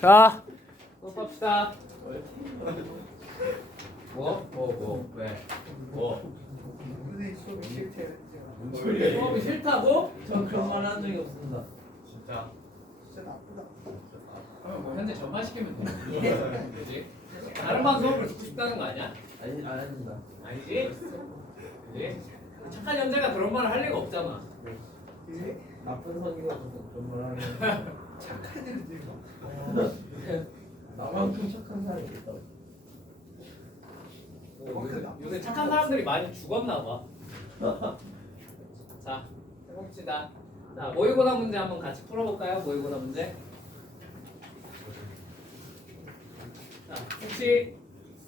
자, 수업합시다. 왜? 선생님 수업이 싫대요. 수업이 싫다고? 전 그런 말 한 적이 없습니다. 진짜. 진짜 나쁘다. 그러면 뭐 현재 전파시키면 돼. 그지? 다른 반 수업을 듣고 싶다는 거 아니야? 아니 안 했습니다. 아니지? 그지? 착한 현재가 그런 말을 할 리가 없잖아. 예? 나쁜 선이가 그런 말 하면 착한 애들. 나만큼 착한 사람이 있다고. 요새 착한 사람들이 많이 죽었나 봐. 자, 해봅시다. 자, 모의고사 문제 한번 같이 풀어볼까요? 모의고사 문제. 자, 혹시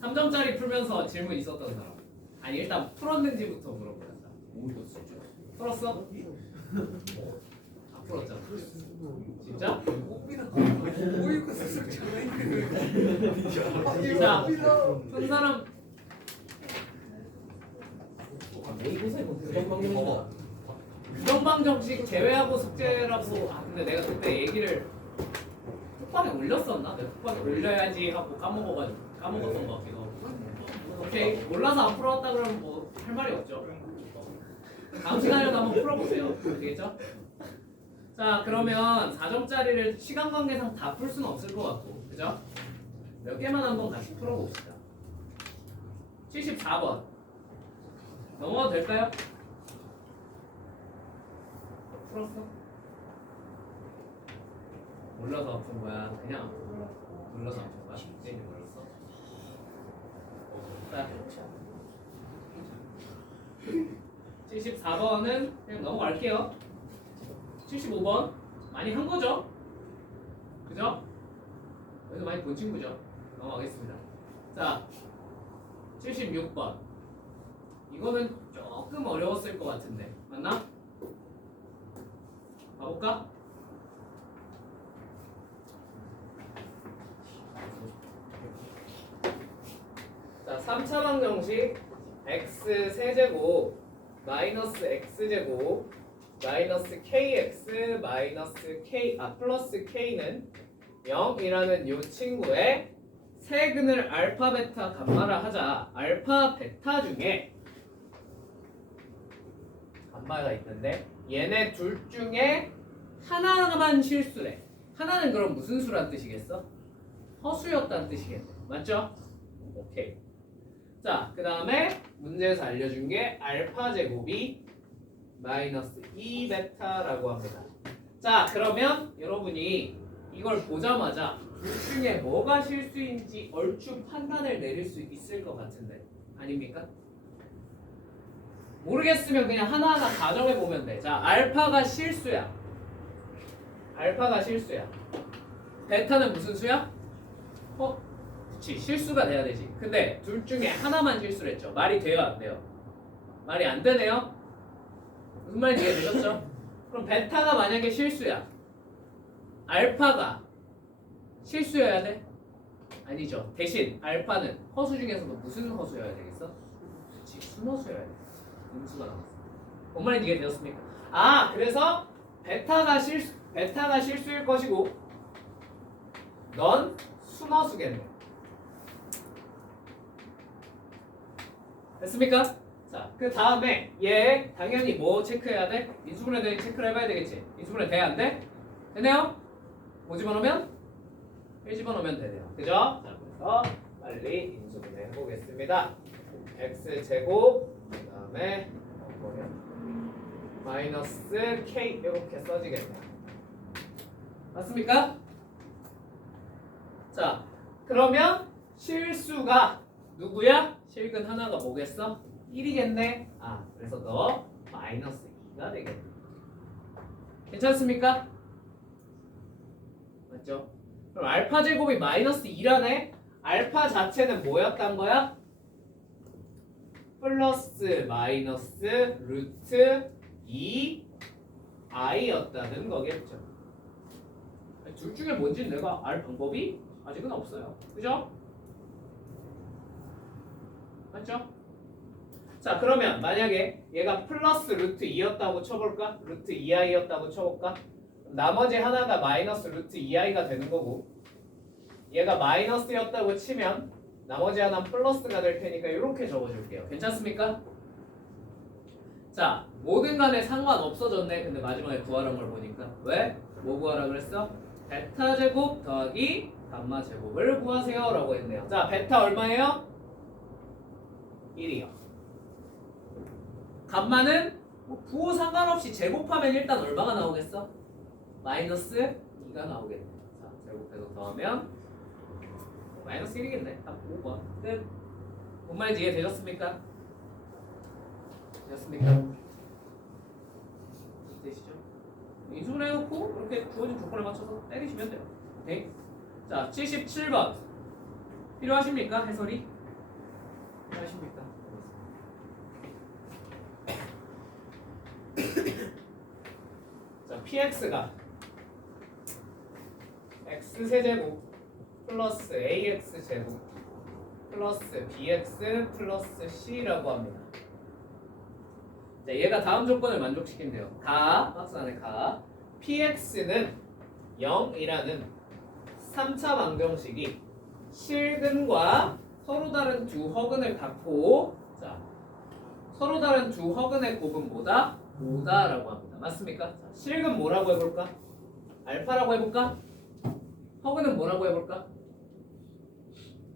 3점짜리 풀면서 질문 있었던 사람? 아니, 일단 풀었는지부터 물어보자. 풀었어? 다 풀었잖아. 진짜? 모의고 스스로 장난이네. 자, 푼 사람 모의고사에 뭐 그런 방법이야. 유정방 정식 제외하고 숙제라고. 아, 근데 내가 그때 얘기를 톡방에 올렸었나? 내가 톡방에 올려야지 하고 까먹었던 것 같기도 하고. 오케이, 몰라서 안 풀어왔다 그러면 뭐 할 말이 없죠. 다음 시간에도 한번 풀어보세요. 아시겠죠? 자, 그러면 4점짜리를 시간 관계상 다 풀 수는 없을 것 같고, 그죠? 몇 개만 한번 같이 풀어봅시다. 74번 넘어가도 될까요? 풀었어? 몰라서 아픈 거야? 그냥 아픈 거야? 몰라서 아픈 거야? 쟤는 몰랐어? 자, 74번은 그냥 넘어갈게요. 75번 많이 한 거죠? 그죠? 여기서 많이 본 친구죠? 넘어가겠습니다. 자, 76번 이거는 조금 어려웠을 것 같은데 맞나? 가볼까? 자, 3차 방정식 x 세제곱 마이너스 x제곱 마이너스 kx 마이너스 k 플러스 k는 0이라는 요 친구의 세근을 알파 베타 감마를 하자. 알파 베타 중에 감마가 있는데 얘네 둘 중에 하나만 실수래. 하나는 그럼 무슨 수란 뜻이겠어? 허수였다는 뜻이겠네. 맞죠? 오케이. 자, 그 다음에 문제에서 알려준 게 알파 제곱이 마이너스 2베타라고 합니다. 자, 그러면 여러분이 이걸 보자마자 둘 중에 뭐가 실수인지 얼추 판단을 내릴 수 있을 것 같은데 아닙니까? 모르겠으면 그냥 하나하나 가정해 보면 돼. 자, 알파가 실수야. 알파가 실수야. 베타는 무슨 수야? 그치, 실수가 돼야 되지. 근데 둘 중에 하나만 실수를 했죠. 말이 돼요, 안 돼요? 말이 안 되네요? 무슨 말인지 이해되셨죠? 그럼 베타가 만약에 실수야. 알파가 실수여야 돼? 아니죠. 대신 알파는 허수 중에서도 무슨 허수여야 되겠어? 그치, 순허수여야 돼. 음수가 나왔어. 뭔 말인지 이해되셨습니까? 아, 그래서 베타가 실수일 것이고 넌 순허수겠네. 됐습니까? 자, 그 다음에 얘 당연히 뭐 체크해야 돼? 인수분해 되는지 체크를 해봐야 되겠지. 인수분해 돼? 안 돼? 되네요? 뭐 집어넣으면? 1 집어넣으면 되네요. 그죠? 자, 그래서 빨리 인수분해 해보겠습니다. x제곱 그 다음에 마이너스 k 이렇게 써지겠네요. 맞습니까? 자, 그러면 실수가 누구야? 실근 하나가 뭐겠어? 1이겠네. 아, 그래서 너 마이너스 2가 되겠네. 괜찮습니까? 맞죠? 그럼 알파 제곱이 마이너스 2라네? 알파 자체는 뭐였단 거야? 플러스 마이너스 루트 2i였다는 거겠죠. 둘 중에 뭔지는 내가 알 방법이 아직은 없어요. 그죠? 맞죠? 자, 그러면 만약에 얘가 플러스 루트 2였다고 쳐볼까? 루트 2i였다고 쳐볼까? 나머지 하나가 마이너스 루트 2i가 되는 거고 얘가 마이너스였다고 치면 나머지 하나는 플러스가 될 테니까 이렇게 적어줄게요. 괜찮습니까? 자, 뭐든 간에 상관없어졌네. 근데 마지막에 구하란 걸 보니까 왜? 뭐 구하라 그랬어? 베타 제곱 더하기 감마 제곱을 구하세요 라고 했네요. 자, 베타 얼마예요? 1이요. 감마는 뭐 부호 상관없이 제곱하면 일단 얼마가 나오겠어? 마이너스 2가 나오겠네. 자, 제곱해서 더하면 마이너스 1이겠네. 답 5번. 끝. 뭔 말인지 이해되셨습니까? 되셨습니까? 되시죠? 인수분해 해놓고 이렇게 주어진 조건에 맞춰서 때리시면 돼요. 오케이? 자, 77번. 필요하십니까? 해설이? 필요하십니까? 자, px가 x세제곱 플러스 ax제곱 플러스 bx 플러스 c라고 합니다. 자, 얘가 다음 조건을 만족시킨대요. 박스 안에 px는 0이라는 3차 방정식이 실근과 서로 다른 두 허근을 갖고 자, 서로 다른 두 허근의 곱은 뭐다? 5다라고 합니다. 맞습니까? 자, 실근 뭐라고 해볼까? 알파라고 해볼까? 허근은 뭐라고 해볼까?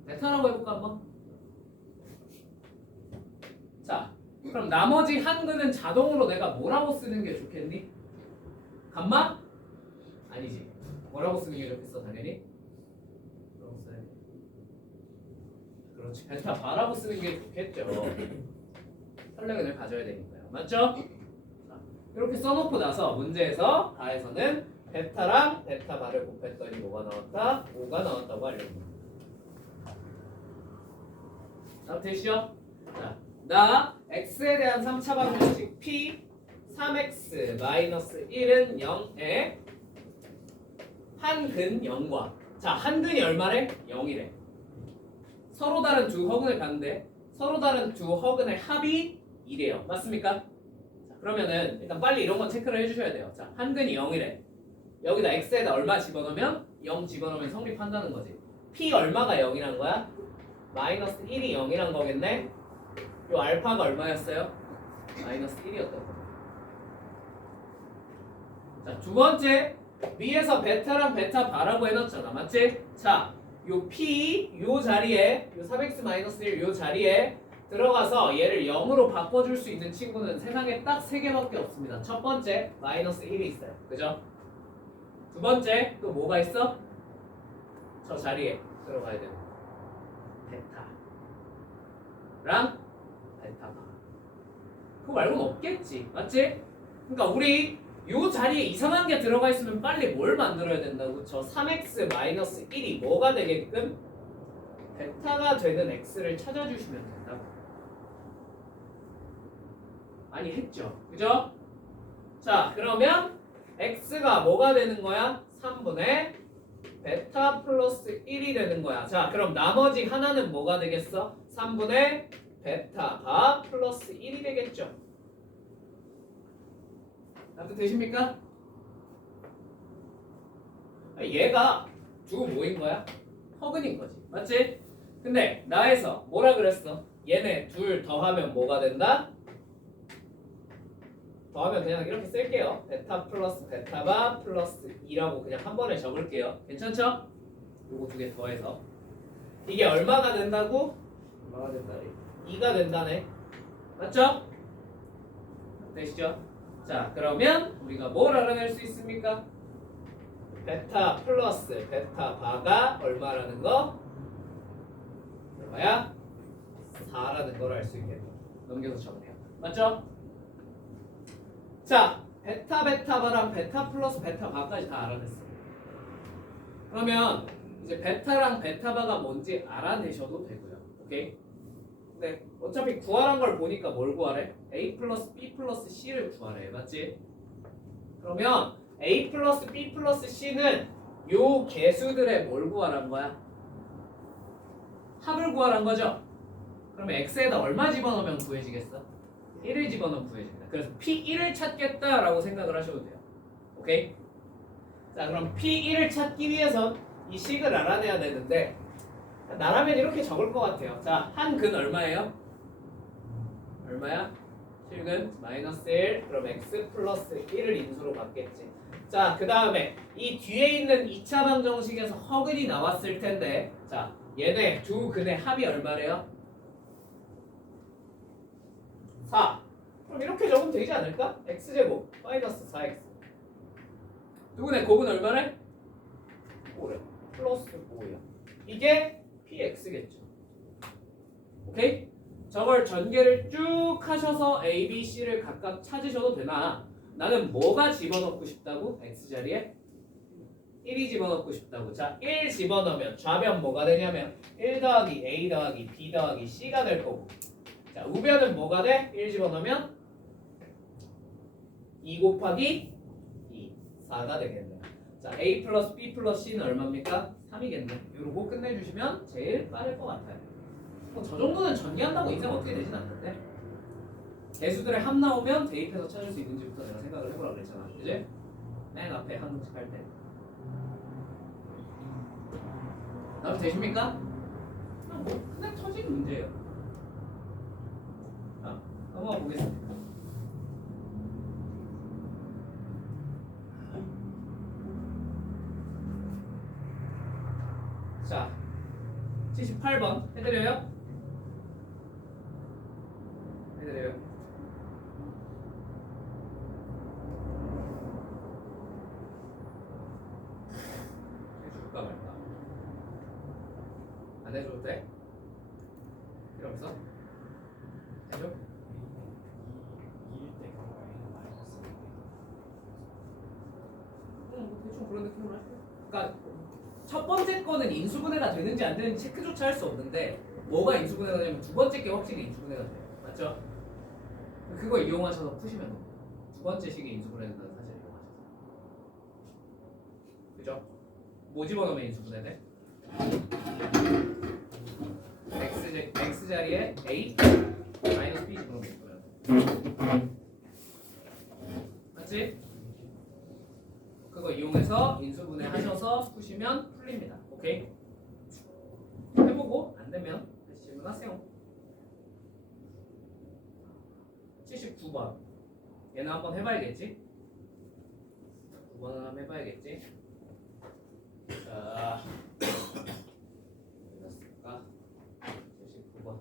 베타라고 해볼까 한번? 자, 그럼 나머지 한 근은 자동으로 내가 뭐라고 쓰는 게 좋겠니? 감마? 아니지. 뭐라고 쓰는 게 좋겠어 당연히? 뭐라고 써야 돼? 그렇지. 베타 바라고 쓰는 게 좋겠죠. 설레근을 가져야 되니까요. 맞죠? 자, 이렇게 써놓고 나서 문제에서 가에서는 베타랑 베타 바를 곱했더니 뭐가 나왔다? 5가 나왔다고 알려줍니다. 자, 되시죠? 자, 나 x에 대한 3차 방정식 p 3x 1은 0에 한근 0과 자, 한근이 얼마래? 0이래. 서로 다른 두 허근을 갖는데 서로 다른 두 허근의 합이 2래요. 맞습니까? 자, 그러면은 일단 빨리 이런 건 체크를 해주셔야 돼요. 자, 한근이 0이래. 여기다 x에다 얼마 집어넣으면 0 집어넣으면 성립한다는 거지. p 얼마가 0이란 거야? 마이너스 1이 0이란 거겠네? 요 알파가 얼마였어요? 마이너스 1이었던 거. 자, 두 번째 위에서 베타랑 베타 바라고 해놨잖아. 맞지? 자, 요 p 요 자리에 요 3x-1 요 자리에 들어가서 얘를 0으로 바꿔줄 수 있는 친구는 세상에 딱 3개밖에 없습니다. 첫 번째 마이너스 1이 있어요. 그죠? 두 번째 또 뭐가 있어? 저 자리에 들어가야 되는 베타랑 베타바. 그거 말고는 없겠지. 맞지? 그러니까 우리 요 자리에 이상한 게 들어가 있으면 빨리 뭘 만들어야 된다고? 저 3x-1이 뭐가 되게끔 베타가 되는 x를 찾아주시면 된다고. 많이 했죠. 그죠? 자, 그러면 x가 뭐가 되는 거야? 3분의 베타 플러스 1이 되는 거야. 자, 그럼 나머지 하나는 뭐가 되겠어? 3분의 베타가 플러스 1이 되겠죠. 답도 되십니까? 얘가 두 모인 거야? 허근인 거지. 맞지? 근데 나에서 뭐라 그랬어? 얘네 둘 더하면 뭐가 된다? 더하면 그냥 이렇게 쓸게요. 베타 플러스 베타바 플러스 2라고 그냥 한 번에 적을게요. 괜찮죠? 요거 두 개 더해서 이게 얼마가 된다고? 얼마가 된다래? 2가 된다네. 맞죠? 되시죠? 자, 그러면 우리가 뭘 알아낼 수 있습니까? 베타 플러스 베타 바가 얼마라는 거? 얼마야? 4라는 걸 알 수 있겠네. 넘겨서 적으세요. 맞죠? 자, 베타 베타 바랑 베타 플러스 베타 바까지 다 알아냈어. 그러면 이제 베타랑 베타 바가 뭔지 알아내셔도 되고요. 오케이? 근데 어차피 구하란 걸 보니까 뭘 구하래? A 플러스 B 플러스 C를 구하래. 맞지? 그러면 A 플러스 B 플러스 C는 요 개수들의 뭘 구하란 거야? 합을 구하란 거죠? 그러면 X에다 얼마 집어넣으면 구해지겠어? 1을 집어넣으면 구해집니다. 그래서 P1을 찾겠다라고 생각을 하셔도 돼요. 오케이? 자, 그럼 P1을 찾기 위해선 이 식을 알아내야 되는데 나라면 이렇게 적을 것 같아요. 자, 한 근 얼마예요? 얼마야? 실근 마이너스 1 그럼 x 플러스 1을 인수로 받겠지. 자, 그 다음에 이 뒤에 있는 2차 방정식에서 허근이 나왔을 텐데 자, 얘네 두 근의 합이 얼마래요? 4. 그럼 이렇게 적으면 되지 않을까? x제곱 마이너스 4x 두 근의 곱은 얼마래? 5래 플러스 5야. 이게 px겠죠. 오케이? 저걸 전개를 쭉 하셔서 a, b, c를 각각 찾으셔도 되나 나는 뭐가 집어넣고 싶다고? x자리에 1이 집어넣고 싶다고. 자, 1 집어넣으면 좌변 뭐가 되냐면 1 더하기 a 더하기 b 더하기 c가 될 거고 자, 우변은 뭐가 돼? 1 집어넣으면 2 곱하기 2 4가 되겠네요. 자, a 플러스 b 플러스 c는 얼마입니까? 3이겠네. 요거 끝내주시면 제일 빠를 것 같아요. 저 정도는 전개한다고 인상 어떻게 되진 않는데 개수들의 합 나오면 대입해서 찾을 수 있는지부터 내가 생각을 해보라 그랬잖아. 그지? 맨 앞에 항공식 할 때. 나도 되십니까? 그냥 터진 문제예요. 자, 넘어가 보겠습니다. 자, 78번 해드려요? 해드려요? 해줄까 말까? 안 해줘도 돼? 필요 없어? 해줘? 대충 그런 느낌으로 할게. 그러니까 첫 번째 거는 인수분해가 되는지 안 되는지 체크조차 할 수 없는데 뭐가 인수분해가 되냐면 두 번째 게 확실히 인수분해가 돼요. 맞죠? 그거 이용하셔서 푸시면 돼요. 두 번째 식이 인수분해 된다는 사실을 이용하셔서. 그죠? 뭐 집어넣으면 인수분해 돼? x 자리에 a 마이너스 b 집어넣으면 인수분해 돼. 맞지? 그거 이용해서 인수분해 하셔서 푸시면 풀립니다. 오케이? 해보고 안 되면 다시 질문하세요. 79번. 얘는 한번 해봐야겠지? 9번은 한번 해봐야겠지? 자, 어디갔을까? 79번.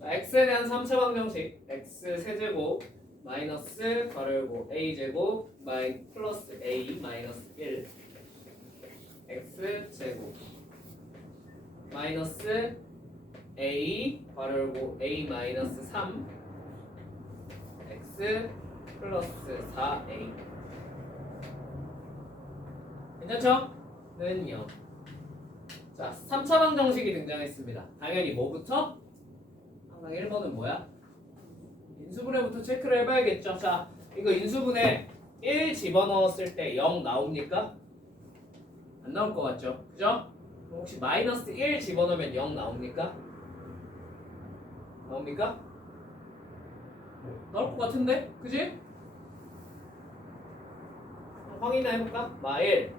자, x에 대한 3차 방정식 x 세제곱 마이너스 괄호 열고 a 제곱 마이 플러스 a 마이너스 1 x 제곱 마이너스 a 괄호 열고 a 마이너스 3 x 플러스 4a 괜찮죠? 는요. 자, 3차 방정식이 등장했습니다. 당연히 뭐부터? 항상 1번은 뭐야? 인수분해부터 체크를 해봐야겠죠. 자, 이거 인수분해 1 집어넣었을 때 0 나옵니까? 안 나올 것 같죠? 그죠? 그럼 혹시 마이너스 1 집어넣으면 0 나옵니까? 나옵니까? 나올 것 같은데? 그지? 확인해 해볼까? 마1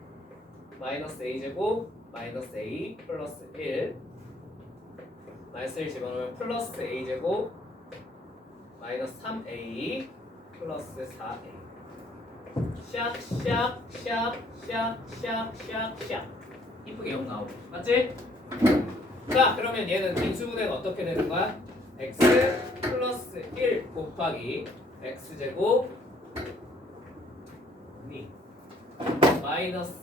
마이너스 a 제곱 마이너스 a 플러스 1 마이너스 1 집어넣으면 플러스 a 제곱 마이너스 3a 플러스 4a 샥샥샥샥샥샥 이쁘게 0 나오고 맞지? 자 그러면 얘는 인수분해가 어떻게 되는 거야? x 플러스 1 곱하기 x제곱 마이너스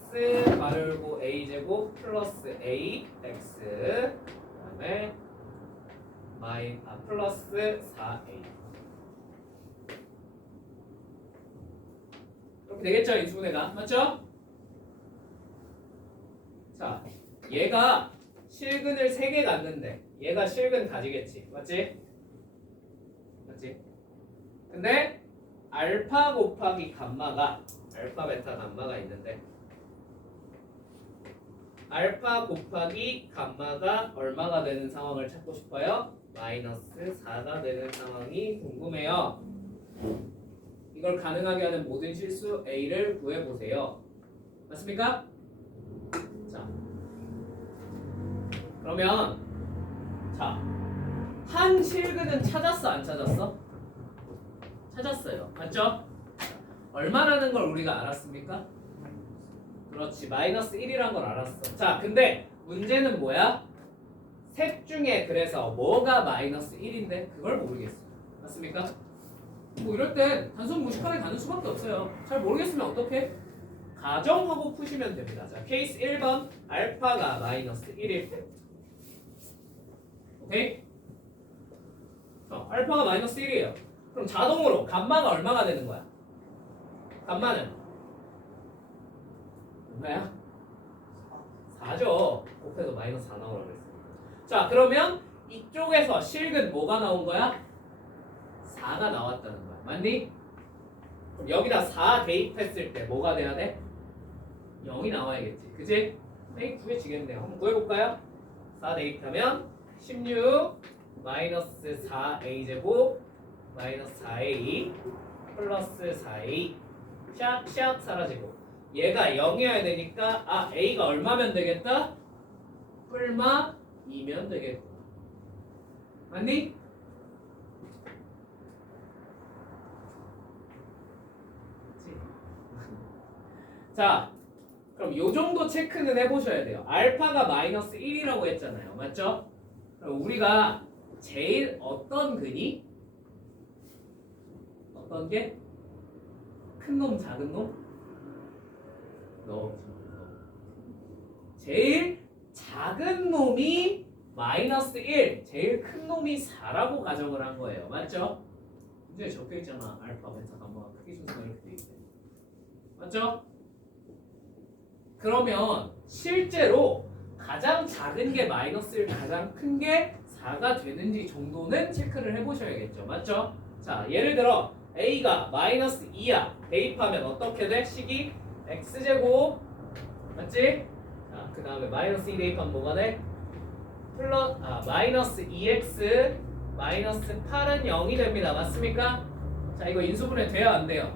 괄호 a제곱 플러스 a x 그다음에 플러스 4a 이렇게 되겠죠 인수분해가 맞죠? 자 얘가 실근을 3개 갖는데 얘가 실근 가지겠지 맞지? 맞지? 근데 알파 곱하기 감마가 알파 베타 감마가 있는데 알파 곱하기 감마가 얼마가 되는 상황을 찾고 싶어요? 마이너스 4가 되는 상황이 궁금해요. 이걸 가능하게 하는 모든 실수 A를 구해보세요. 맞습니까? 자, 그러면 자, 한 실근은 찾았어 안 찾았어? 찾았어요. 맞죠? 얼마라는 걸 우리가 알았습니까? 그렇지, 마이너스 1이란 걸 알았어. 자, 근데 문제는 뭐야? 셋 중에 그래서 뭐가 마이너스 1인데 그걸 모르겠어. 맞습니까? 뭐 이럴 땐 단순 무식하게 가는 수밖에 없어요. 잘 모르겠으면 어떻게? 가정하고 푸시면 됩니다. 자, 케이스 1번 알파가 마이너스 1일 때. 오케이? 알파가 마이너스 1이에요. 그럼 자동으로 감마가 얼마가 되는 거야? 감마는 얼마야? 4죠. 곱해서 마이너스 4 나오라고 그랬어. 자, 그러면 이쪽에서 실근 뭐가 나온 거야? 4가 나왔다는 거야. 맞니? 그럼 여기다 4 대입했을 때 뭐가 돼야 돼? 0이 나와야겠지. 그치? 에이, 구해지겠네요. 한번 구해볼까요? 4 대입하면 16 마이너스 4a제곱 마이너스 4a 플러스 4a 샥샥 사라지고 얘가 0이어야 되니까 a가 얼마면 되겠다? 뿔마 2면 되겠고 맞니? 그치? 자, 그럼 요 정도 체크는 해보셔야 돼요. 알파가 마이너스 1이라고 했잖아요. 맞죠? 그럼 우리가 제일 어떤 근이? 어떤 게? 큰 놈, 작은 놈? 제일 작은 놈이 마이너스 1, 제일 큰 놈이 4라고 가정을 한 거예요. 맞죠? 문제에 적혀 있잖아. 알파, 베타, 감마 크기 순서가 이렇게 돼 있대. 맞죠? 그러면 실제로 가장 작은 게 마이너스 1, 가장 큰 게 4가 되는지 정도는 체크를 해보셔야겠죠. 맞죠? 자, 예를 들어 a가 마이너스 2야. 대입하면 어떻게 돼? 식이 x제곱 맞지? 자, 그 다음에 마이너스 2 대입하면 뭐가 돼? 마이너스 2x 마이너스 8은 0이 됩니다. 맞습니까? 자, 이거 인수분해 돼요? 안 돼요?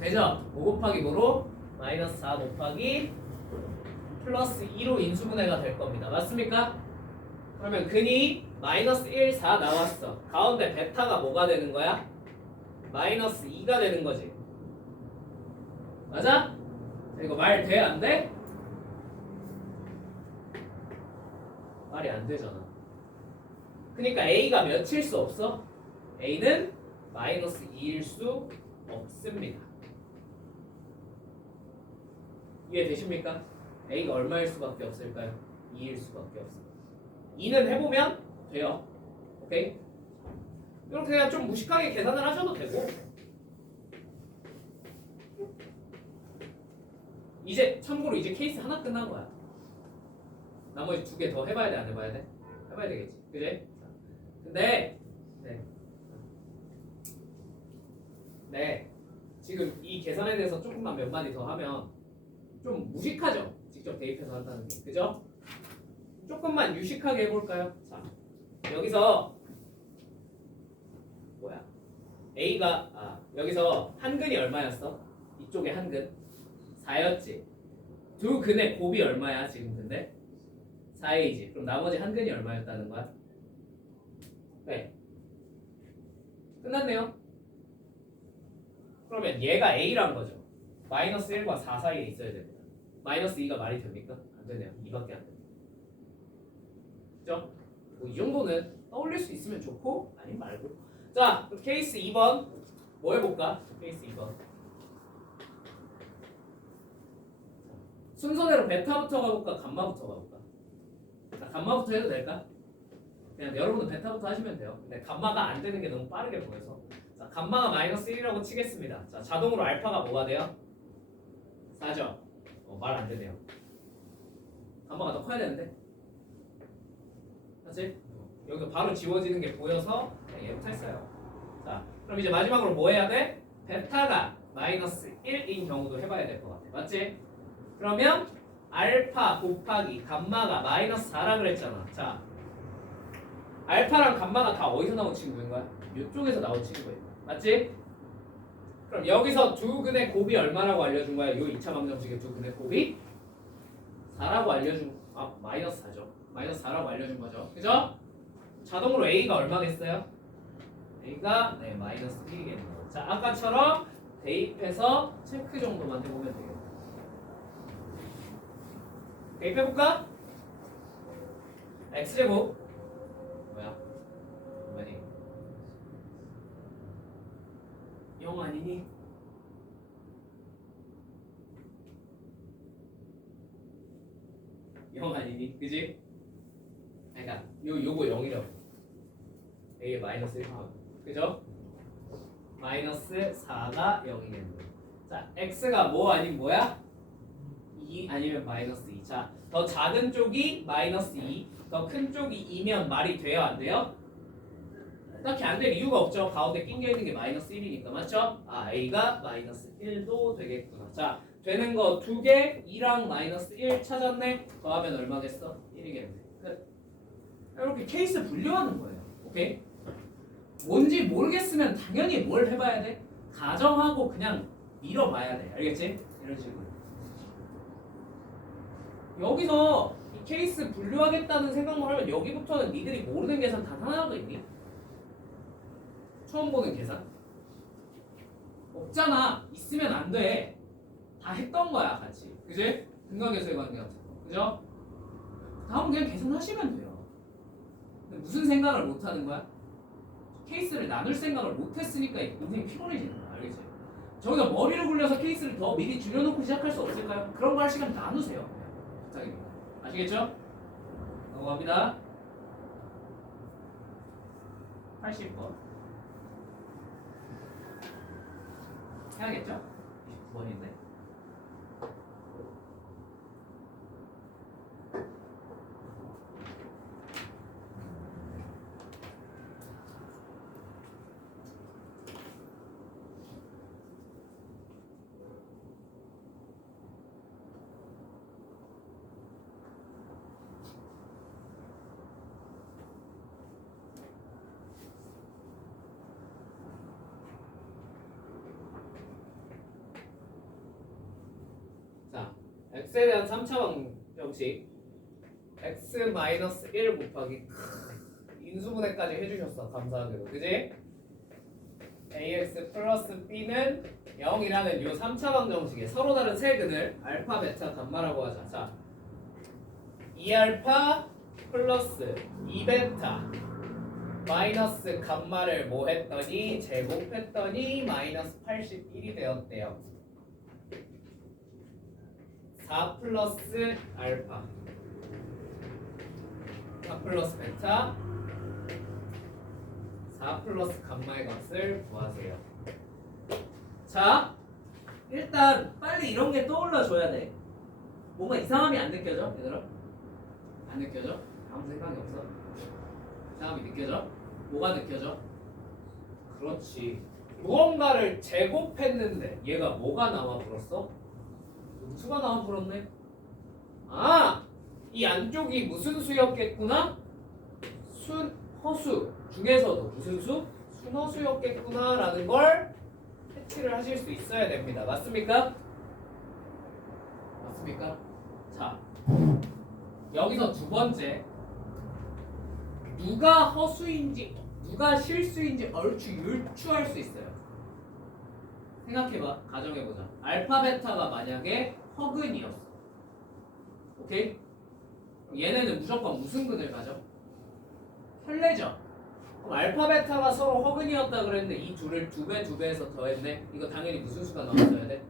되죠? 5 곱하기 뭐로? 마이너스 4 곱하기 플러스 2로 인수분해가 될 겁니다. 맞습니까? 그러면 근이 마이너스 1, 4 나왔어. 가운데 베타가 뭐가 되는 거야? 마이너스 2가 되는 거지. 맞아? 자, 이거 말 돼? 안 돼? 말이 안 되잖아. 그러니까 A가 몇일 수 없어? A는 마이너스 2일 수 없습니다. 이해되십니까? A가 얼마일 수밖에 없을까요? 2일 수밖에 없습니다. 2는 해보면 돼요. 오케이? 이렇게 그냥 좀 무식하게 계산을 하셔도 되고 이제 참고로 이제 케이스 하나 끝난 거야. 나머지 2개 더 해봐야 돼? 안 해봐야 돼? 해봐야 되겠지. 그지? 근데 네 지금 이 계산에 대해서 조금만 몇 마디 더 하면 좀 무식하죠? 직접 대입해서 한다는 게. 그죠? 조금만 유식하게 해볼까요? 자, 여기서 뭐야? A가 여기서 한 근이 얼마였어? 이쪽에 한 근 4였지. 두 근의 곱이 얼마야 지금 근데? 4A지. 그럼 나머지 한 근이 얼마였다는 거야? 네. 끝났네요. 그러면 얘가 A란 거죠. 마이너스 1과 4 사이에 있어야 됩니다. 마이너스 2가 말이 됩니까? 안 되네요. 2밖에 안 됩니다. 그죠? 뭐 이 정도는 떠올릴 수 있으면 좋고 아니면 말고. 자, 그럼 케이스 2번 뭐 해볼까? 케이스 2번 순서대로 베타부터 가볼까? 감마부터 가볼까? 자, 감마부터 해도 될까? 그냥 여러분은 베타부터 하시면 돼요. 근데 감마가 안 되는 게 너무 빠르게 보여서. 자, 감마가 마이너스 1이라고 치겠습니다. 자, 자동으로 알파가 뭐가 돼요? 4죠? 말 안 되네요. 감마가 더 커야 되는데. 맞지? 여기 바로 지워지는 게 보여서 얘부터 했어요. 자, 그럼 이제 마지막으로 뭐 해야 돼? 베타가 마이너스 1인 경우도 해봐야 될 것 같아. 맞지? 그러면 알파 곱하기 감마가 마이너스 4라 그랬잖아. 자, 알파랑 감마가 다 어디서 나온 친구인 거야? 이쪽에서 나온 친구예요. 맞지? 그럼 여기서 두 근의 곱이 얼마라고 알려준 거야? 요 2차 방정식의 두 근의 곱이 4라고 알려준 마이너스 4죠. 마이너스 4라고 알려준 거죠. 그죠? 자동으로 A가 얼마겠어요? A가 네 마이너스 1이겠네요. 자 아까처럼 대입해서 체크 정도만 해보면 돼요. 대입해볼까? X제곱 뭐야? 뭐니? 0 아니니? 영 아니니? 그지? 그러니까 요거 0이라고 A에 마이너스 1 그죠? 마이너스 4가 0이겠네. 자 X가 뭐 아닌 뭐야? 2 아니면 마이너스 2. 자 더 작은 쪽이 마이너스 2, 더 큰 쪽이 2면 말이 돼요 안 돼요? 딱히 안 될 이유가 없죠. 가운데 낑겨 있는 게 마이너스 1이니까 맞죠? 아 A가 마이너스 1도 되겠구나. 자 되는 거 2개 2랑 마이너스 1 찾았네. 더하면 얼마겠어? 1이겠네. 끝. 이렇게 케이스 분류하는 거예요. 오케이? 뭔지 모르겠으면 당연히 뭘 해봐야 돼? 가정하고 그냥 밀어봐야 돼. 알겠지? 이런 식으로. 여기서 이 케이스 분류하겠다는 생각만 하면 여기부터는 니들이 모르는 계산 단 하나도 있니? 처음 보는 계산? 없잖아. 있으면 안 돼. 다 했던 거야 같이. 그지? 근각계수의 관계 같은 거. 그죠? 다음 그냥 계산하시면 돼요. 근데 무슨 생각을 못 하는 거야? 케이스를 나눌 생각을 못 했으니까 인생이 피곤해지는 거야. 알겠지? 저기다 머리를 굴려서 케이스를 더 미리 줄여놓고 시작할 수 없을까요? 그런 거 할 시간 나누세요. 부탁입니다. 아시겠죠? 넘어갑니다. 80번. 해야겠죠? 29번인데. x에 대한 3차 방정식 x-1 곱하기 인수분해까지 해주셨어. 감사하게도. 그지? ax 플러스 b는 0이라는 요 3차 방정식에 서로 다른 세 근을 알파, 베타, 감마라고 하자. 자, 2알파 플러스 2베타 마이너스 감마를 뭐 했더니 제곱했더니 마이너스 81이 되었대요. 4 플러스 알파 4 플러스 베타 4 플러스 감마의 값을 구하세요. 자, 일단 빨리 이런 게 떠올라줘야 돼. 뭔가 이상함이 안 느껴져? 얘들아? 안 느껴져? 아무 생각이 없어? 이상함이 느껴져? 뭐가 느껴져? 그렇지. 무언가를 제곱했는데 얘가 뭐가 나와 불었어? 수가 나와 불었네. 아! 이 안쪽이 무슨 수였겠구나? 허수 중에서도 무슨 수? 순허수였겠구나 라는 걸 캐치를 하실 수 있어야 됩니다. 맞습니까? 맞습니까? 자, 여기서 두 번째, 누가 허수인지 누가 실수인지 얼추 유추할 수 있어요. 생각해봐. 가정해보자. 알파 베타가 만약에 허근이었어. 오케이? 얘네는 무조건 무슨 근을 가져? 혈례죠. 그럼 알파 베타가 서로 허근이었다 그랬는데 이 둘을 두 배에서 더했네. 이거 당연히 무슨 수가 나왔어야 돼?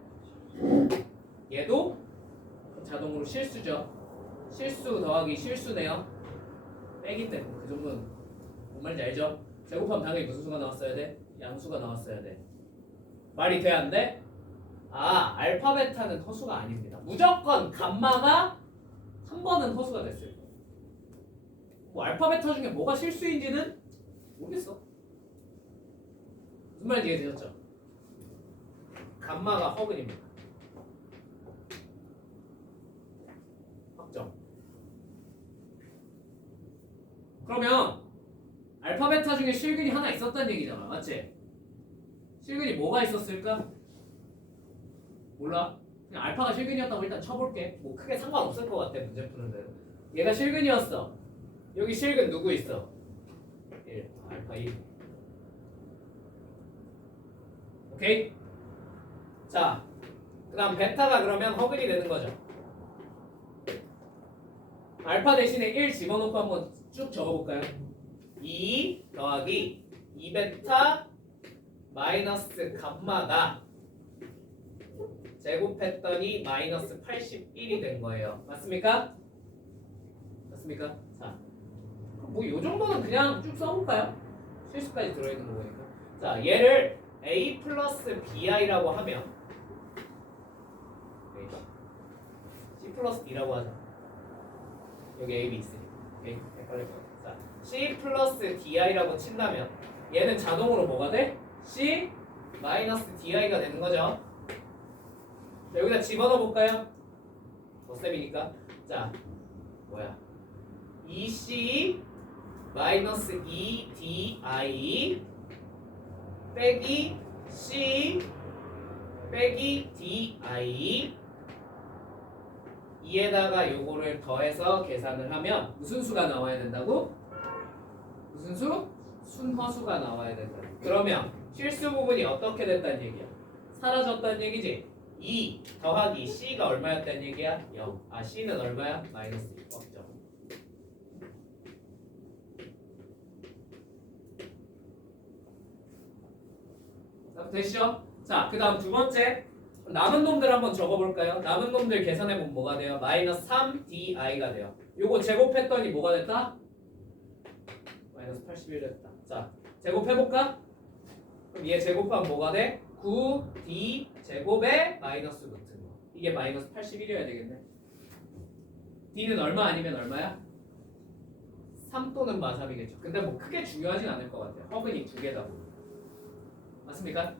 얘도 자동으로 실수죠. 실수 더하기 실수네요. 빼기 때문에 그 정도는 뭔 말인지 알죠? 제곱하면 당연히 무슨 수가 나왔어야 돼? 양수가 나왔어야 돼. 말이 돼 안 돼? 아, 알파 베타는 허수가 아닙니다. 무조건 감마가 한 번은 허수가 됐을 거예요. 뭐 알파 베타 중에 뭐가 실수인지는 모르겠어. 무슨 말인지 이해되셨죠? 감마가 허근입니다. 확정. 그러면 알파 베타 중에 실근이 하나 있었다는 얘기잖아. 맞지? 실근이 뭐가 있었을까? 몰라. 그냥 알파가 실근이었다고 일단 쳐볼게. 뭐 크게 상관없을 것 같아 문제 푸는 대로. 얘가 실근이었어. 여기 실근 누구 있어? 1. 알파 1. 오케이? 자, 그 다음 베타가 그러면 허근이 되는 거죠. 알파 대신에 1 집어넣고 한번 쭉 적어볼까요? 2 더하기 2베타 마이너스 감마가 제곱했더니 마이너스 81이 된 거예요. 맞습니까? 맞습니까? 자, 뭐 이 정도는 그냥 쭉 써볼까요? 실수까지 들어있는 거니까. 자, 얘를 a 플러스 bi라고 하면 c 플러스 d라고 하자. 여기 a, b 있으니까. 오케이? 헷갈릴 거야. 자, c 플러스 di라고 친다면 얘는 자동으로 뭐가 돼? c 마이너스 di가 되는 거죠. 자, 여기다 집어넣어 볼까요? 덧셈이니까. 자, 뭐야? 2c 마이너스 2di 빼기 c 빼기 di 이에다가 요거를 더해서 계산을 하면 무슨 수가 나와야 된다고? 무슨 수? 순허수가 나와야 된다. 그러면 실수 부분이 어떻게 됐다는 얘기야? 사라졌다는 얘기지? 2 더하기 c가 얼마였다는 얘기야? 0. 아, c는 얼마야? 마이너스 1. 없죠. 되시죠? 자, 그 다음 두 번째 남은 놈들 한번 적어볼까요? 남은 놈들 계산해보면 뭐가 돼요? 마이너스 3di가 돼요. 요거 제곱했더니 뭐가 됐다? 마이너스 81 됐다. 자, 제곱해볼까? 그럼 얘 제곱하면 뭐가 돼? 9d 제곱에 마이너스 붙은 거. 이게 마이너스 81이어야 되겠네. d는 얼마 아니면 얼마야? 3 또는 마3이겠죠. 근데 뭐 크게 중요하진 않을 것 같아요. 허근이 두 개다 보니. 맞습니까?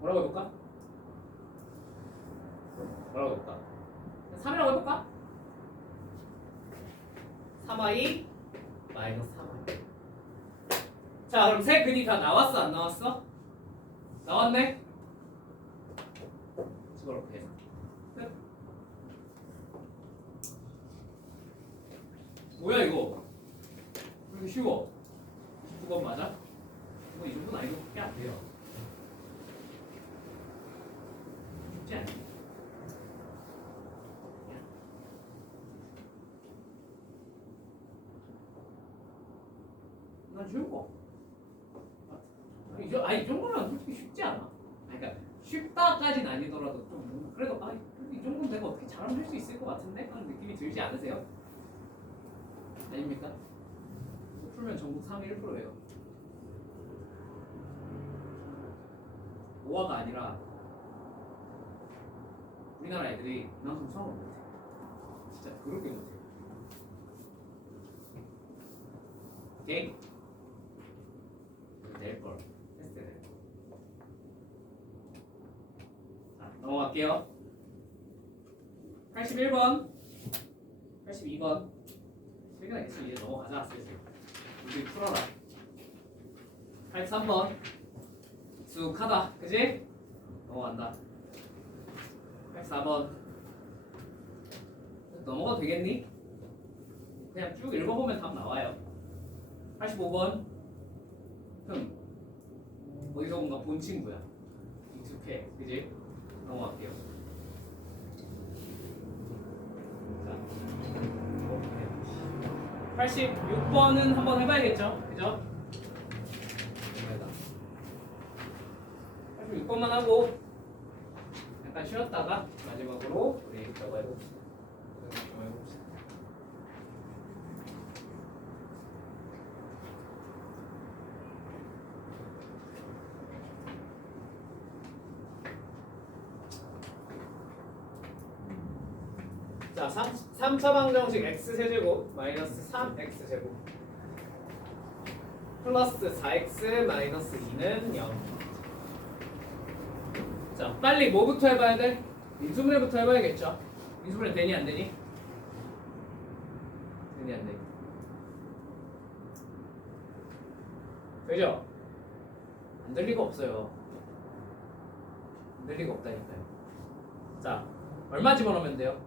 뭐라고 해볼까? 뭐라고 해볼까? 3이라고 해볼까? 3i 마이너스 3i. 자, 그럼 세 근이 다 나왔어 안 나왔어? 나왔네? 집어넣게 해서 끝. 뭐야 이거? 왜 이렇게 쉬워? 29번 맞아? 뭐 이 정도는 아니고 그게 안 돼요. 쉽지 않지. 난 쉬운 거. 이 정도는 솔직히 쉽지 않아. 그러니까 쉽다까진 아니더라도 좀 그래도 이 정도는 내가 어떻게 잘하면 할 수 있을 것 같은데? 그런 느낌이 들지 않으세요? 아닙니까? 풀면 전국 3위 1%예요. 5화가 아니라 우리나라 애들이 그만큼 수학을 못해. 진짜 그렇게 못해. 오케이? 낼걸. 테스트 낼 거. 자, 넘어갈게요. 81번 82번 퇴근하겠어. 이제 넘어가자. 슬슬 우리 풀어라. 83번 익숙하다. 그지? 넘어간다. 84번 넘어가도 되겠니? 그냥 쭉 읽어보면 답 나와요. 85번 어디서 뭔가 본 친구야. 익숙해. 그지? 넘어갈게요. 자, 86번은 한번 해봐야겠죠? 그죠? 86번만 하고 잠깐 쉬었다가 마지막으로 우리 저거 해봅시다. 자, 3차 방정식 x세제곱 마이너스 3x제곱 플러스 4x 마이너스 2는 0. 자, 빨리 뭐부터 해봐야 돼? 인수분해부터 해봐야겠죠? 인수분해 되니 안 되니? 되니 안 되니? 되죠? 안 될 리가 없어요. 안 될 리가 없다니까요. 자, 얼마 집어넣으면 돼요?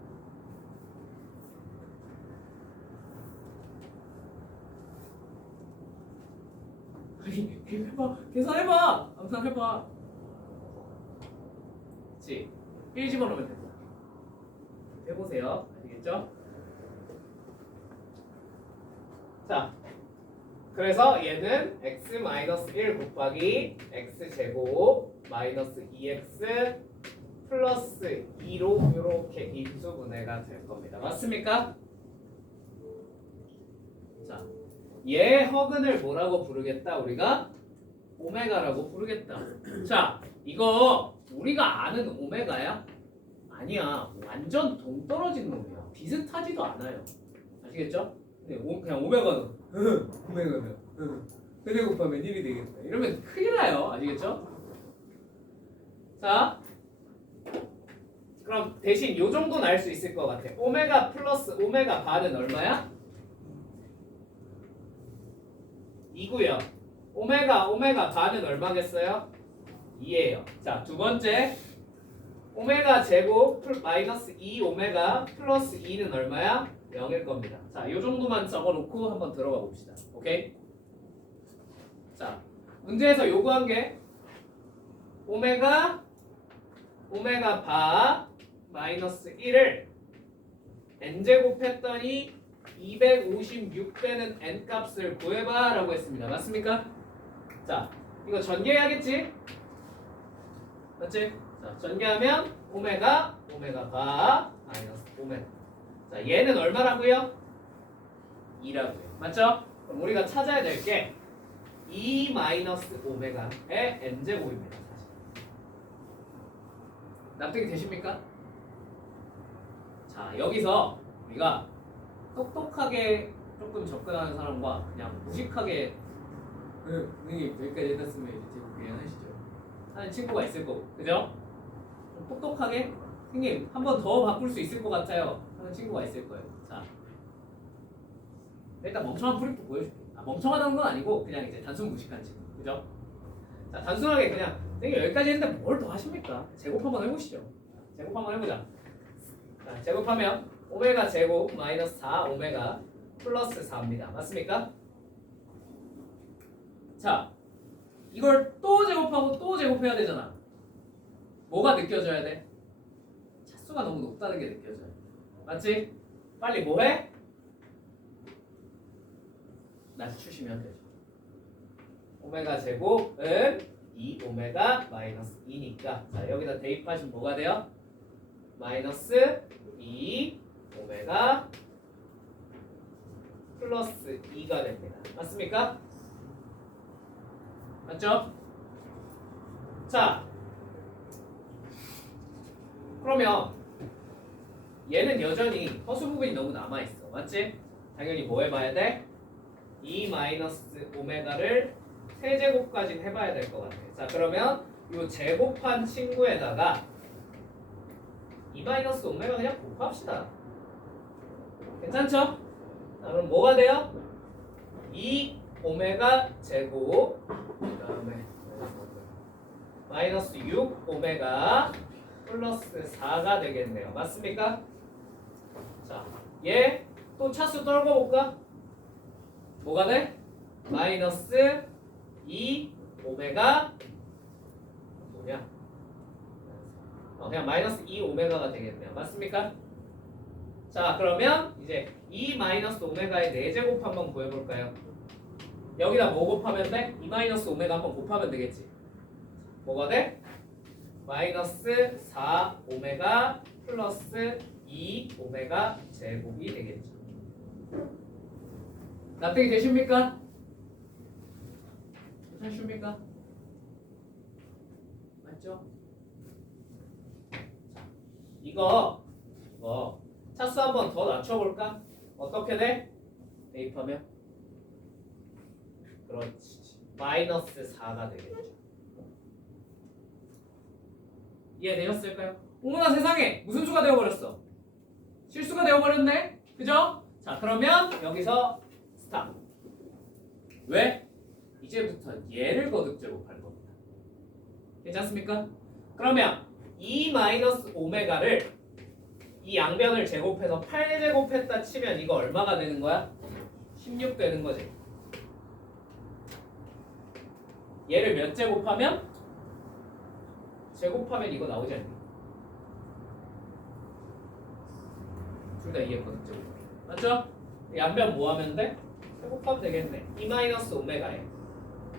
아니, 해봐. 계산해봐. 항상 해봐. 그치? 1 집어넣으면 된다. 해보세요. 아시겠죠? 자, 그래서 얘는 x-1 곱하기 x제곱 마이너스 2x 플러스 2로 이렇게 인수분해가 될 겁니다. 맞습니까? 자, 얘 허근을 뭐라고 부르겠다? 우리가 오메가라고 부르겠다. 자, 이거 우리가 아는 오메가야? 아니야. 완전 동떨어진 놈이야. 비슷하지도 않아요. 아시겠죠? 네, 그냥 오메가는 오메가면 그래 곱하면 1이 되겠다. 이러면 큰일 나요. 아시겠죠? 자, 그럼 대신 요 정도는 알 수 있을 것 같아. 오메가 플러스 오메가 반은 얼마야? 2고요. 오메가 반은 얼마겠어요? 2예요. 자, 두 번째 오메가 제곱 마이너스 2 오메가 플러스 2는 얼마야? 0일 겁니다. 자, 요 정도만 적어놓고 한번 들어가 봅시다. 오케이? 자, 문제에서 요구한 게 오메가 바 마이너스 1을 n제곱 했더니 256배는 n값을 구해봐 라고 했습니다. 맞습니까? 자, 이거 전개해야겠지? 맞지? 자, 전개하면 오메가 바 마이너스 오메가. 자, 얘는 얼마라고요? 2라고요. 맞죠? 그럼 우리가 찾아야 될 게 2 마이너스 오메가의 n제곱입니다. 사실. 납득이 되십니까? 자, 여기서 우리가 똑똑하게 조금 접근하는 사람과 그냥 무식하게 선생님 여기까지 해놨으면 이제 제곱 미안하시죠 하는 친구가 있을 거고, 그죠? 좀 똑똑하게 선생님 한 번 더 바꿀 수 있을 것 같아요 하는 친구가 있을 거예요. 자, 일단 멍청한 프리프 보여줄게. 멍청하다는 건 아니고 그냥 이제 단순 무식한 친구, 그죠? 자, 단순하게 그냥 선생님 여기까지 했는데 뭘 더 하십니까? 제곱 한번 해보시죠. 제곱 한번 해보자. 자, 제곱하면 오메가 제곱 마이너스 4 오메가 플러스 4입니다. 맞습니까? 자, 이걸 또 제곱하고 또 제곱해야 되잖아. 뭐가 느껴져야 돼? 차수가 너무 높다는 게 느껴져요. 맞지? 빨리 뭐해? 낮추시면 되죠. 오메가 제곱은 2 오메가 마이너스 2니까 자, 여기다 대입하시면 뭐가 돼요? 마이너스 2 오메가 플러스 2가 됩니다. 맞습니까? 맞죠? 자, 그러면 얘는 여전히 허수 부분이 너무 남아있어. 맞지? 당연히 뭐 해봐야 돼? 2 마이너스 오메가를 세제곱까지 해봐야 될 것 같아. 자, 그러면 이 제곱한 친구에다가 2 마이너스 오메가 그냥 곱합시다. 괜찮죠? 자, 그럼 뭐가 돼요? 2 오메가 제곱 그 다음에 마이너스 6 오메가 플러스 4가 되겠네요. 맞습니까? 자, 얘 또 차수 떨궈 볼까? 뭐가 돼? 마이너스 2 오메가 뭐냐? 그냥 마이너스 2 오메가가 되겠네요. 맞습니까? 자, 그러면 이제 2 마이너스 오메가의 4제곱 한번 구해볼까요? 여기다 뭐 곱하면 돼? 2 마이너스 오메가 한번 곱하면 되겠지. 뭐가 돼? 마이너스 4 오메가 플러스 2 오메가 제곱이 되겠죠. 납득이 되십니까? 괜찮습니까? 맞죠? 자, 이거 차수 한번 더 낮춰볼까? 어떻게 돼? 대입하면? 그렇지. 마이너스 4가 되겠죠. 이해되셨을까요? 어머나 세상에! 무슨 수가 되어버렸어? 실수가 되어버렸네? 그죠? 자, 그러면 여기서 스탑. 왜? 이제부터 얘를 거듭 제곱할 겁니다. 괜찮습니까? 그러면 2 마이너스 오메가를 이 양변을 제곱해서 8제곱했다 치면 이거 얼마가 되는 거야? 16 되는 거지. 얘를 몇 제곱하면? 제곱하면 이거 나오지 않니? 둘 다 이해했거든, 제곱. 맞죠? 양변 뭐 하면 돼? 제곱하면 되겠네. 2 마이너스 오메가에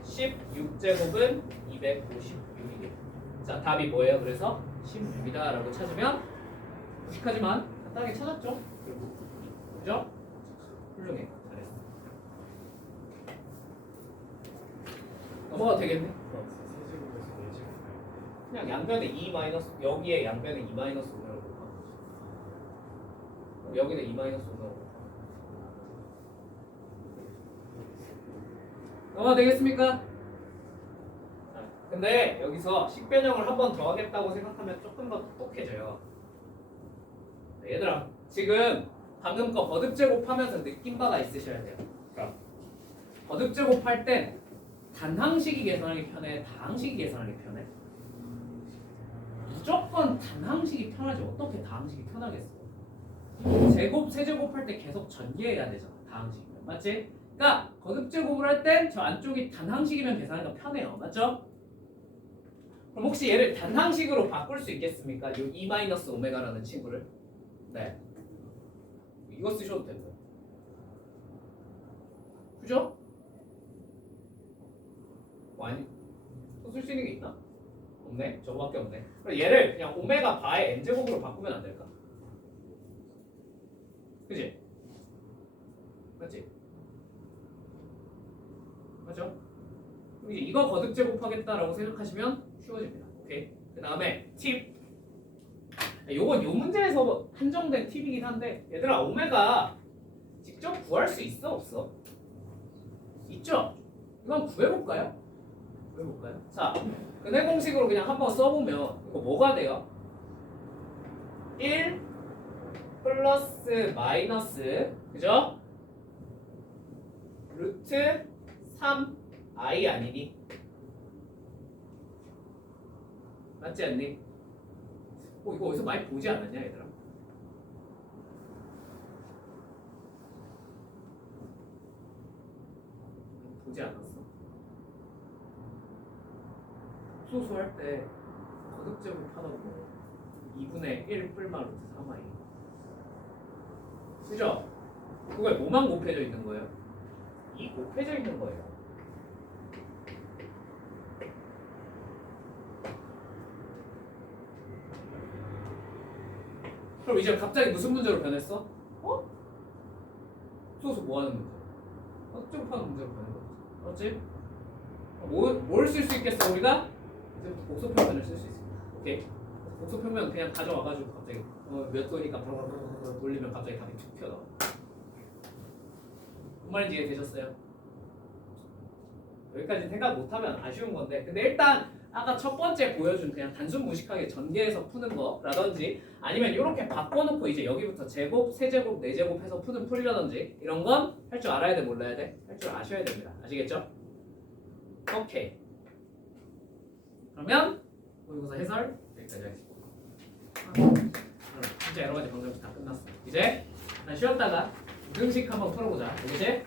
16제곱은 256이게. 자, 답이 뭐예요? 그래서 16이다 라고 찾으면 무식하지만 간단하게 찾았죠? 그죠? 훌륭해. 잘했어. 넘어가도 되겠네? 그냥 양변에 2 마이너스, 여기에 양변에 2 마이너스 오메가를 곱하면 되지. 여기는 2 마이너스 오메가를 곱하면 넘어가도 되겠습니까? 근데 여기서 식변형을 한 번 더 하겠다고 생각하면 조금 더 똑똑해져요. 네, 얘들아, 지금 방금 거 거듭 제곱하면서 느낀 바가 있으셔야 돼요. 거듭 제곱할 땐 단항식이 계산하기 편해, 다항식이 계산하기 편해? 무조건 단항식이 편하지. 어떻게 다항식이 편하겠어? 제곱, 세제곱할 때 계속 전개해야 되잖아. 다항식이면. 맞지? 그러니까 거듭 제곱을 할 땐 저 안쪽이 단항식이면 계산하기가 편해요. 맞죠? 그럼 혹시 얘를 단항식으로 바꿀 수 있겠습니까? 이 2 마이너스 오메가라는 친구를. 네. 이거 쓰셔도 됩니다. 그죠? 뭐 아니, 또 쓸 수 있는 게 있나? 없네. 저거밖에 없네. 그럼 얘를 그냥 오메가 바의 n제곱으로 바꾸면 안 될까? 그지? 맞지? 맞죠? 그럼 이제 이거 거듭 제곱하겠다라고 생각하시면 쉬워집니다. 오케이. 그 다음에 팁. 요건 요 문제에서 한정된 팁이긴 한데, 얘들아, 오메가 직접 구할 수 있어 없어? 있죠? 이건 구해볼까요? 구해볼까요? 자, 근해 공식으로 그냥 한번 써보면 이거 뭐가 돼요? 1 플러스 마이너스, 그죠? 루트 3 i 아니니? 맞지 않니? 이거 어디서 많이 보지 않았냐, 얘들아? 보지 않았어? 소수할 때 거듭 제곱하다 보면 2분의 1 뿔마 루트 3i. 그죠? 그거에 뭐만 곱해져 있는 거예요? 이 곱해져 있는 거예요. 그럼 이제 갑자기 무슨 문제로 변했어? 소수 뭐 하는 문제? 제곱하는 문제로 변한 거지. 맞지? 뭘 쓸 수 있겠어 우리가? 이제부터 복소평면을 쓸 수 있습니다. 오케이? 복소평면 그냥 가져와가지고 갑자기 몇 도니까 바로 돌리면 갑자기 답이 툭 튀어나와. 뭔 말인지 이해되셨어요? 여기까지 생각 못하면 아쉬운 건데, 근데 일단 아까 첫 번째 보여준 그냥 단순 무식하게 전개해서 푸는 거라든지, 아니면 이렇게 바꿔놓고 이제 여기부터 제곱, 세제곱, 네제곱 해서 푸는 풀이라든지, 이런 건 할 줄 알아야 돼, 몰라야 돼? 할 줄 아셔야 됩니다. 아시겠죠? 오케이. 그러면 모의고사 해설 여기까지 하겠습니다. 진짜 여러 가지 방정식 다 끝났어. 이제 쉬었다가 등식 한번 풀어보자. 이제